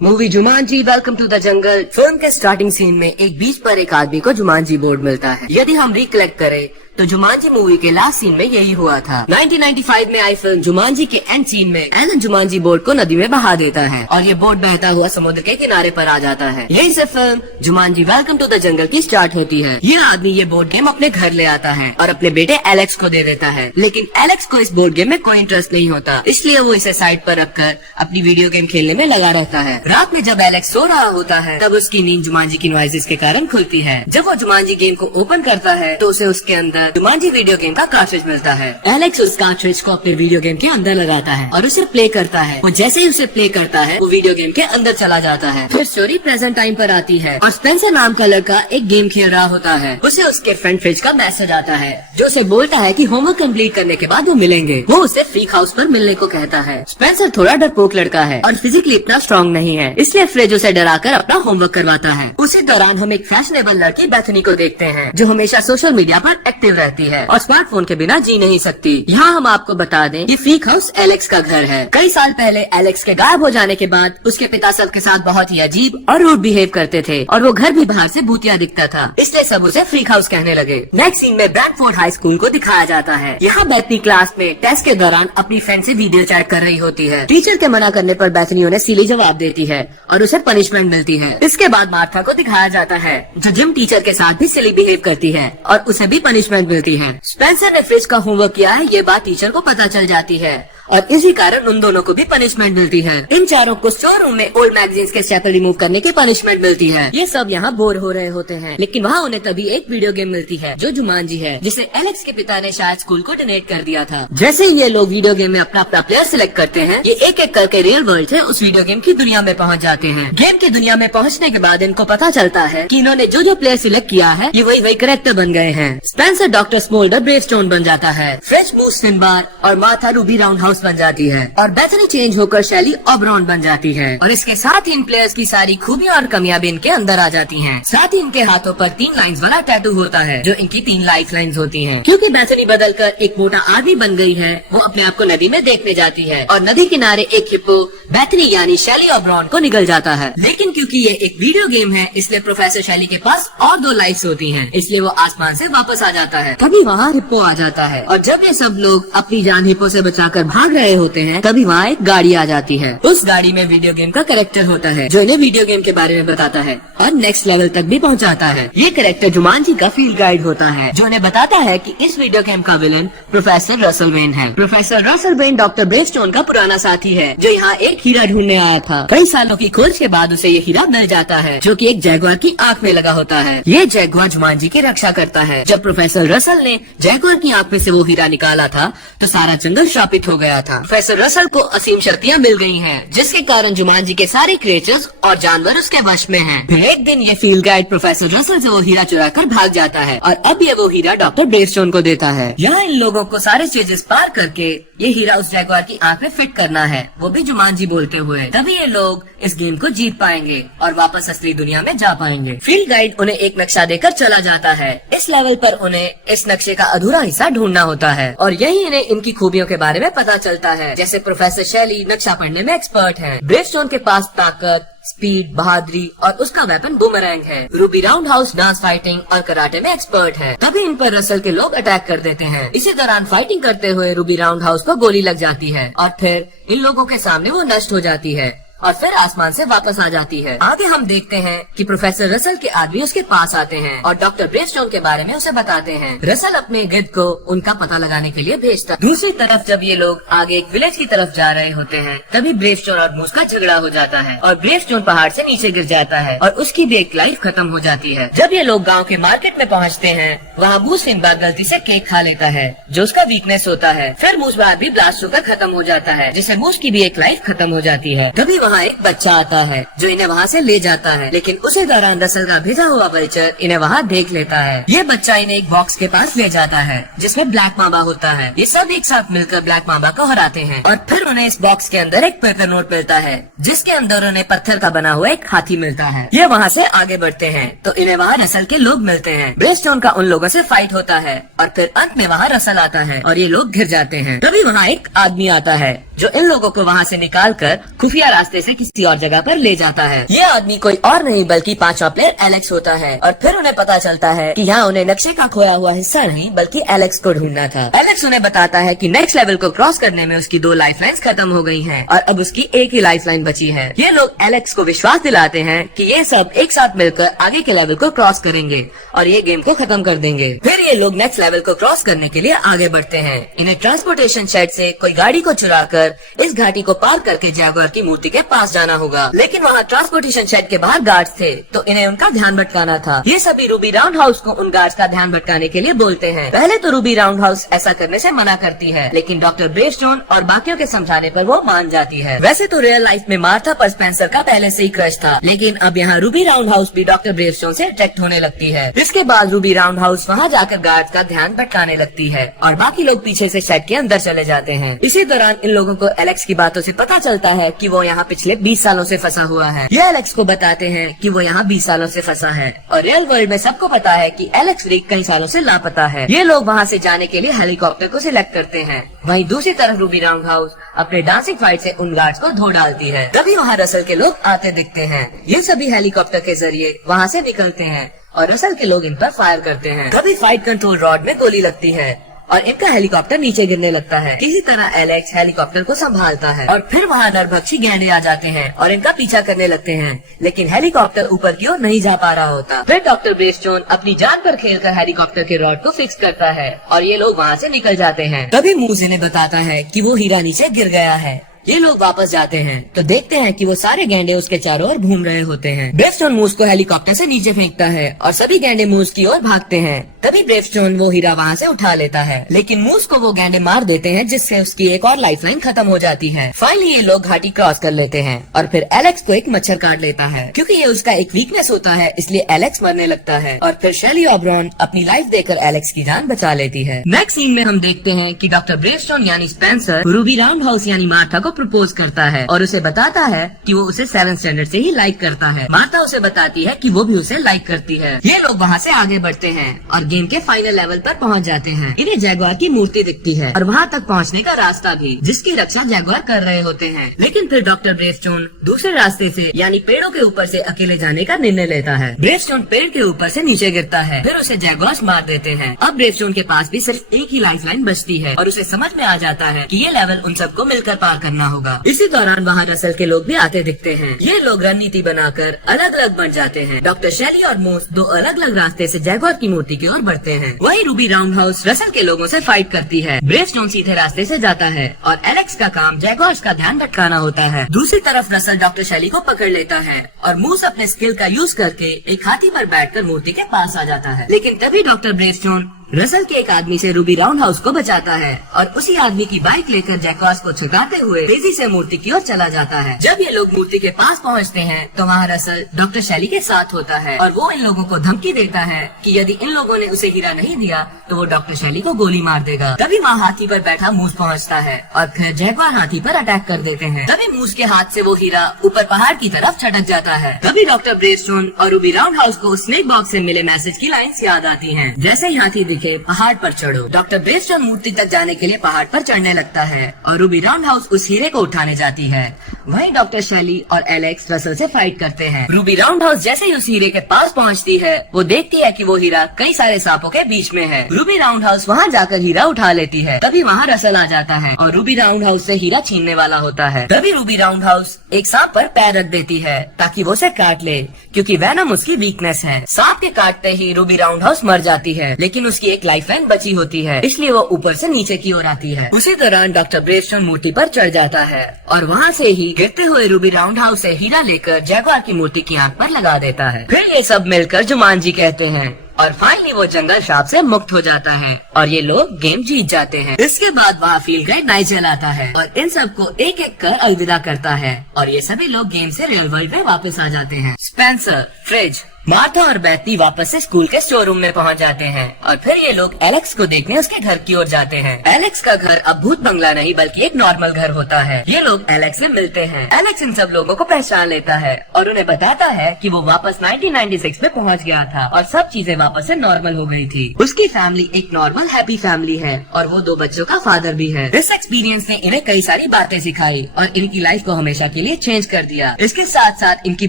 Movie Jumanji welcome to the jungle film के starting scene में एक बीच पर एक आदमी को जुमांजी बोर्ड मिलता है। यदि हम रिकलेक्ट करें तो जुमांजी मूवी के लास्ट सीन में यही हुआ था। 1995 में आई फिल्म जुमांजी के एंड सीन में एलन जुमांजी बोर्ड को नदी में बहा देता है और ये बोर्ड बहता हुआ समुद्र के किनारे पर आ जाता है। यही से film Jumanji welcome to the jungle की स्टार्ट होती है। ये आदमी ये बोर्ड गेम अपने घर ले आता है और अपने बेटे एलेक्स को दे देता है, लेकिन एलेक्स को इस बोर्ड गेम में कोई इंटरेस्ट नहीं होता, इसलिए वो इसे साइड पर रखकर अपनी वीडियो गेम खेलने में लगा रहता है। रात में जब एलेक्स सो रहा होता है तब उसकी नींद जुमांजी की नॉइजेस के कारण खुलती है। जब वो जुमांजी गेम को ओपन करता है तो उसे उसके अंदर जुमांजी वीडियो गेम का कार्ट्रिज मिलता है। एलेक्स उस कार्ट्रिज को अपने वीडियो गेम के अंदर लगाता है और उसे प्ले करता है। वो जैसे ही उसे प्ले करता है वो वीडियो गेम के अंदर चला जाता है। फिर स्टोरी प्रेजेंट टाइम पर आती है और स्पेंसर नाम का लड़का एक गेम खेल रहा होता है। उसे उसके फ्रेंड फ्रिज का मैसेज आता है जो उसे बोलता है कि होमवर्क कंप्लीट करने के बाद वो मिलेंगे। वो उसे फ्रीक हाउस पर मिलने को कहता है। स्पेंसर थोड़ा डरपोक लड़का है और फिजिकली इतना स्ट्रॉन्ग नहीं है, इसलिए फ्रिज उसे डराकर अपना होमवर्क करवाता है। उसी दौरान हम एक फैशनेबल लड़की बेथनी को देखते हैं जो हमेशा सोशल मीडिया पर एक्टिव रहती है और स्मार्टफोन के बिना जी नहीं सकती। यहाँ हम आपको बता दें कि फ्रीक हाउस एलेक्स का घर है। कई साल पहले एलेक्स के गायब हो जाने के बाद उसके पिता सबके साथ बहुत ही अजीब और रूड बिहेव करते थे और वो घर भी बाहर से भूतिया दिखता था, इसलिए सब उसे फ्रीक हाउस कहने लगे। नेक्स्ट सीन में ब्रैडफोर्ड हाई स्कूल को दिखाया जाता है। यहाँ बेथनी क्लास में टेस्ट के दौरान अपनी फ्रेंड से वीडियो चैट कर रही होती है। टीचर के मना करने पर बेथनी उन्हें सिली जवाब देती है और उसे पनिशमेंट मिलती है। इसके बाद मार्था को दिखाया जाता है जो जिम टीचर के साथ भी सिली बिहेव करती है और उसे भी पनिशमेंट मिलती है। स्पेंसर ने फ्रिज का होमवर्क किया है, ये बात टीचर को पता चल जाती है और इसी कारण उन दोनों को भी पनिशमेंट मिलती है। इन चारों को स्टोर रूम में ओल्ड मैगजीन्स के स्टेपल रिमूव करने की पनिशमेंट मिलती है। ये सब यहाँ बोर हो रहे होते हैं, लेकिन वहाँ उन्हें तभी एक वीडियो गेम मिलती है जो जुमांजी है, जिसे एलेक्स के पिता ने शायद स्कूल को डोनेट कर दिया था। जैसे ही ये लोग वीडियो गेम में अपना अपना प्लेयर सिलेक्ट करते हैं, ये एक एक करके रियल वर्ल्ड से उस वीडियो गेम की दुनिया में पहुँच जाते हैं। गेम की दुनिया में पहुँचने के बाद इनको पता चलता है कि इन्होंने जो जो प्लेयर सिलेक्ट किया है ये वही करेक्टर बन गए हैं। स्पेंसर डॉक्टर स्मोल्डर ब्रेवस्टोन बन जाता है, फ्रेंच मूस सिनबार और मार्था रूबी राउंड हाउस बन जाती है और बेथनी चेंज होकर शैली ऑब्रॉन बन जाती है। और इसके साथ ही इन प्लेयर्स की सारी खूबियां और कमियां भी इनके अंदर आ जाती हैं। साथ ही इनके हाथों पर 3 लाइंस वाला टैटू होता है जो इनकी 3 लाइफ लाइंस होती हैं। क्योंकि बेथनी बदलकर एक मोटा आदमी बन गई है, वो अपने आप को नदी में देखने जाती है और नदी किनारे एक हिप्पो बेथनी यानी शैली ऑब्रॉन को निगल जाता है। लेकिन क्योंकि ये एक वीडियो गेम है इसलिए प्रोफेसर शैली के पास और 2 लाइफ्स होती हैं, इसलिए वो आसमान से वापस आ जाता है। तभी वहाँ हिप्पो आ जाता है और जब ये सब लोग अपनी जान हिप्पो से बचाकर भाग रहे होते हैं तभी वहाँ एक गाड़ी आ जाती है। उस गाड़ी में वीडियो गेम का कैरेक्टर होता है जो इन्हें वीडियो गेम के बारे में बताता है और नेक्स्ट लेवल तक भी पहुँचाता है। ये कैरेक्टर जुमांजी का फील्ड गाइड होता है जो इन्हें बताता है कि इस वीडियो गेम का विलन प्रोफेसर रसल वेन है। प्रोफेसर रसल वेन डॉक्टर ब्रेवस्टोन का पुराना साथी है जो यहाँ एक हीरा ढूंढने आया था। कई सालों की खोज के बाद उसे ये हीरा मिल जाता है जो कि एक जैगुआर की आँख में लगा होता है। ये जैगुआर जुमांजी की रक्षा करता है। जब प्रोफेसर रसल ने जैगुआर की आँख में से वो हीरा निकाला था तो सारा जंगल श्रापित हो गया था। प्रोफेसर रसल को असीम शक्तियाँ मिल गई हैं, जिसके कारण जुमांजी के सारे क्रिएचर्स और जानवर उसके वश में हैं। फिर एक दिन ये फील्ड गाइड प्रोफेसर रसल से वो हीरा चुरा कर भाग जाता है और अब ये वो हीरा डॉक्टर ब्रेवस्टोन को देता है। यहाँ इन लोगों को सारे स्टेजेस पार करके ये हीरा उस जैगुआर की आँख में फिट करना है, वो भी जुमांजी बोलते हुए। तभी ये लोग इस गेम को जीत पाएंगे और वापस असली दुनिया में जा पाएंगे। फील्ड गाइड उन्हें एक नक्शा देकर चला जाता है। इस लेवल पर उन्हें इस नक्शे का अधूरा हिस्सा ढूंढना होता है और यही इन्हें इनकी खूबियों के बारे में पता चलता है। जैसे प्रोफेसर शैली नक्शा पढ़ने में एक्सपर्ट है, ब्रेवस्टोन के पास ताकत, स्पीड, बहादुरी और उसका वेपन बूमरैंग है। Ruby round house dance, fighting और कराटे में एक्सपर्ट है। तभी इन पर रसल के लोग अटैक कर देते हैं। इसी दौरान फाइटिंग करते हुए रूबी राउंड हाउस को गोली लग जाती है और फिर इन लोगों के सामने वो नष्ट हो जाती है और फिर आसमान से वापस आ जाती है। आगे हम देखते हैं कि प्रोफेसर रसल के आदमी उसके पास आते हैं और डॉक्टर ब्रेवस्टोन के बारे में उसे बताते हैं। रसल अपने गिद्ध को उनका पता लगाने के लिए भेजता है। दूसरी तरफ जब ये लोग आगे एक विलेज की तरफ जा रहे होते हैं तभी ब्रेवस्टोन और मूस का झगड़ा हो जाता है और ब्रेवस्टोन पहाड़ से नीचे गिर जाता है और उसकी भी एक लाइफ खत्म हो जाती है। जब ये लोग गाँव के मार्केट में पहुँचते हैं वहाँ मूस सिनबाद गलती से केक खा लेता है जो उसका वीकनेस होता है। फिर मूस बाद भी ब्लास्ट होकर खत्म हो जाता है, जिससे मूस की भी एक लाइफ खत्म हो जाती है। तभी वहाँ एक बच्चा आता है जो इन्हें वहाँ से ले जाता है, लेकिन उसी दौरान रसल का भेजा हुआ वल्चर इन्हें वहाँ देख लेता है। ये बच्चा इन्हें एक बॉक्स के पास ले जाता है जिसमें ब्लैक मांबा होता है। ये सब एक साथ मिलकर ब्लैक मांबा को हराते हैं और फिर उन्हें इस बॉक्स के अंदर एक पेपर नोट मिलता है जिसके अंदर उन्हें पत्थर का बना हुआ एक हाथी मिलता है। ये वहाँ से आगे बढ़ते हैं तो इन्हें वहाँ रसल के लोग मिलते हैं। ब्रेवस्टोन का उन लोगों से फाइट होता है और फिर अंत में वहाँ रसल आता है और ये लोग घिर जाते हैं। तभी वहाँ एक आदमी आता है जो इन लोगों को वहाँ से निकालकर खुफिया रास्ते रास्ते से किसी और जगह पर ले जाता है। ये आदमी कोई और नहीं बल्कि 5वां प्लेयर एलेक्स होता है और फिर उन्हें पता चलता है कि यहाँ उन्हें नक्शे का खोया हुआ हिस्सा नहीं बल्कि एलेक्स को ढूंढना था। एलेक्स उन्हें बताता है कि नेक्स्ट लेवल को क्रॉस करने में उसकी 2 लाइफलाइंस खत्म हो गई हैं और अब उसकी एक ही लाइफलाइन बची है। ये लोग एलेक्स को विश्वास दिलाते हैं कि ये सब एक साथ मिलकर आगे के लेवल को क्रॉस करेंगे और ये गेम को खत्म कर देंगे। फिर ये लोग नेक्स्ट लेवल को क्रॉस करने के लिए आगे बढ़ते हैं। इन्हें ट्रांसपोर्टेशन शेड से कोई गाड़ी को चुराकर इस घाटी को पार करके जैगुआर की मूर्ति के पास जाना होगा, लेकिन वहाँ ट्रांसपोर्टेशन शेड के बाहर गार्ड्स थे तो इन्हें उनका ध्यान भटकाना था। ये सभी रूबी राउंड हाउस को उन गार्ड्स का ध्यान भटकाने के लिए बोलते हैं। पहले तो रूबी राउंड हाउस ऐसा करने से मना करती है, लेकिन डॉक्टर ब्रेवस्टोन और बाकियों के समझाने पर वो मान जाती है। वैसे तो रियल लाइफ में मार्था पर स्पेंसर का पहले से ही क्रश था, लेकिन अब यहाँ रूबी राउंड हाउस भी डॉक्टर ब्रेवस्टोन से अट्रैक्ट होने लगती है। इसके बाद रूबी राउंड हाउस वहाँ जाकर गार्ड्स का ध्यान भटकाने लगती है और बाकी लोग पीछे से शेड के अंदर चले जाते हैं। इसी दौरान इन लोगों को एलेक्स की बातों से पता चलता है कि वो यहाँ पिछले 20 सालों से फंसा हुआ है। ये एलेक्स को बताते हैं कि वो यहाँ 20 सालों से फंसा है और रियल वर्ल्ड में सबको पता है कि एलेक्स रिक कई सालों से लापता है। ये लोग वहाँ से जाने के लिए हेलीकॉप्टर को सिलेक्ट करते हैं। वहीं दूसरी तरफ रूबी राउंड हाउस अपने डांसिंग फाइट से उन गार्ड्स को धो डालती है। तभी वहाँ रसल के लोग आते दिखते हैं। ये सभी हेलीकॉप्टर के जरिए वहाँ से निकलते हैं और रसल के लोग इन पर फायर करते हैं। तभी फाइट कंट्रोल रॉड में गोली लगती है और इनका हेलीकॉप्टर नीचे गिरने लगता है। किसी तरह एलेक्स हेलीकॉप्टर को संभालता है और फिर वहाँ नरभक्षी गैंडे आ जाते हैं और इनका पीछा करने लगते हैं, लेकिन हेलीकॉप्टर ऊपर की ओर नहीं जा पा रहा होता। फिर डॉक्टर ब्रेवस्टोन अपनी जान पर खेलकर हेलीकॉप्टर के रॉड को फिक्स करता है और ये लोग वहाँ से निकल जाते हैं। तभी मूस इन्हें बताता है कि वो हीरा नीचे गिर गया है। ये लोग वापस जाते हैं तो देखते हैं कि वो सारे गैंडे उसके चारों ओर घूम रहे होते हैं। ब्रेवस्टोन मूस को हेलीकॉप्टर से नीचे फेंकता है और सभी गैंडे मूस की ओर भागते हैं। तभी ब्रेवस्टोन वो हीरा वहाँ से उठा लेता है, लेकिन मूस को वो गैंडे मार देते हैं जिससे उसकी एक और लाइफलाइन खत्म हो जाती है। फाइनली ये लोग घाटी क्रॉस कर लेते हैं और फिर एलेक्स को एक मच्छर काट लेता है। क्योंकि ये उसका एक वीकनेस होता है इसलिए एलेक्स मरने लगता है और फिर शेली ओबरॉन अपनी लाइफ देकर एलेक्स की जान बचा लेती है। नेक्स्ट सीन में हम देखते हैं कि डॉक्टर ब्रेवस्टोन यानी स्पेंसर रूबी राउंड हाउस यानी मार्था को प्रपोज करता है और उसे बताता है कि वो उसे 7th स्टैंडर्ड से ही लाइक करता है। मार्था उसे बताती है कि वो भी उसे लाइक करती है। ये लोग वहाँ से आगे बढ़ते हैं और गेम के फाइनल लेवल पर पहुँच जाते हैं। इन्हें जैगुआर की मूर्ति दिखती है और वहाँ तक पहुँचने का रास्ता भी, जिसकी रक्षा जैगुआर कर रहे होते हैं। लेकिन फिर डॉक्टर ब्रेवस्टोन दूसरे रास्ते से यानी पेड़ों के ऊपर से अकेले जाने का निर्णय लेता है। ब्रेवस्टोन पेड़ के ऊपर से नीचे गिरता है, फिर उसे जैगुआर मार देते हैं। अब ब्रेवस्टोन के पास भी सिर्फ एक ही लाइफलाइन बचती है और उसे समझ में आ जाता है कि ये लेवल उन सबको मिलकर पार करना होगा। इसी दौरान वहाँ रसल के लोग भी आते दिखते हैं। ये लोग रणनीति बनाकर अलग अलग बन जाते हैं। डॉक्टर शेली और मूस 2 अलग अलग रास्ते से जैगुआर की मूर्ति की ओर बढ़ते हैं। वहीं रूबी राउंड हाउस रसल के लोगों से फाइट करती है। ब्रेवस्टोन सीधे रास्ते से जाता है और एलेक्स का काम जैगुआर का ध्यान भटकाना होता है। दूसरी तरफ रसल डॉक्टर शेली को पकड़ लेता है और मूस अपने स्किल का यूज करके एक हाथी पर बैठकर मूर्ति के पास आ जाता है। लेकिन तभी डॉक्टर ब्रेवस्टोन रसल के एक आदमी से रूबी राउंड हाउस को बचाता है और उसी आदमी की बाइक लेकर जैगुआर को छुड़ाते हुए तेजी से मूर्ति की ओर चला जाता है। जब ये लोग मूर्ति के पास पहुंचते हैं तो वहाँ रसल डॉक्टर शेली के साथ होता है और वो इन लोगों को धमकी देता है कि यदि इन लोगों ने उसे हीरा नहीं दिया तो वो डॉक्टर शेली को गोली मार देगा। तभी वहाँ हाथी पर बैठा मूस पहुँचता है और फिर जैगुआर हाथी पर अटैक कर देते हैं। तभी मूस के हाथ से वो हीरा ऊपर पहाड़ की तरफ छटक जाता है। तभी डॉक्टर ब्रेवस्टोन और रूबी राउंड हाउस को स्नेक बॉक्स से मिले मैसेज की लाइन्स याद आती हैं। जैसे ही हाथी दिखे पहाड़ पर चढ़ो। डॉक्टर ब्रेवस्टोन मूर्ति तक जाने के लिए पहाड़ पर चढ़ने लगता है और रूबी राउंड हाउस उस हीरे को उठाने जाती है। वहीं डॉक्टर शेली और एलेक्स रसल से फाइट करते हैं। रूबी राउंड हाउस जैसे ही उस हीरे के पास पहुंचती है वो देखती है कि वो हीरा कई सारे सांपों के बीच में है। रूबी राउंड हाउस वहां जाकर हीरा उठा लेती है। तभी वहां रसल आ जाता है और रूबी राउंड हाउस से हीरा छीनने वाला होता है। तभी रूबी राउंड हाउस एक सांप पर पैर रख देती है ताकि वो उसे काट ले, क्योंकि वेनम उसकी वीकनेस है। सांप के काटते ही रूबी राउंड हाउस मर जाती है, लेकिन उसकी एक लाइफलाइन बची होती है, इसलिए वो ऊपर से नीचे की ओर आती है। उसी दौरान डॉक्टर ब्रेवस्टोन मूर्ति पर चढ़ जाता है और वहाँ से ही गिरते हुए रूबी राउंड हाउस से हीरा लेकर जैगुआर की मूर्ति की आंख पर लगा देता है। फिर ये सब मिलकर जुमांजी कहते हैं और फाइनली वो जंगल श्राप से मुक्त हो जाता है और ये लोग गेम जीत जाते हैं। इसके बाद वहाँ फील्ड गाइड नाइजेल आता है और इन सबको एक एक कर अलविदा करता है और ये सभी लोग गेम से रियल वर्ल्ड में वापस आ जाते हैं। स्पेंसर, फ्रिज, मार्था और बैथनी वापस से स्कूल के स्टोर रूम में पहुंच जाते हैं और फिर ये लोग एलेक्स को देखने उसके घर की ओर जाते हैं। एलेक्स का घर अब भूत बंगला नहीं बल्कि एक नॉर्मल घर होता है। ये लोग एलेक्स से मिलते हैं। एलेक्स इन सब लोगों को पहचान लेता है और उन्हें बताता है कि वो वापस 1996 में पहुंच गया था और सब चीजें वापस से नॉर्मल हो गई थी। उसकी फैमिली एक नॉर्मल हैप्पी फैमिली है और वो 2 बच्चों का फादर भी है। इस एक्सपीरियंस ने इन्हें कई सारी बातें सिखाई और इनकी लाइफ को हमेशा के लिए चेंज कर दिया। इसके साथ साथ इनकी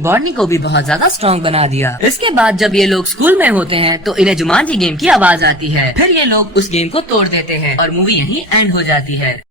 बॉन्डिंग को भी बहुत ज्यादा स्ट्रॉन्ग बना दिया। इसके बाद जब ये लोग स्कूल में होते हैं तो इन्हें जुमांजी गेम की आवाज आती है। फिर ये लोग उस गेम को तोड़ देते हैं और मूवी यहीं एंड हो जाती है।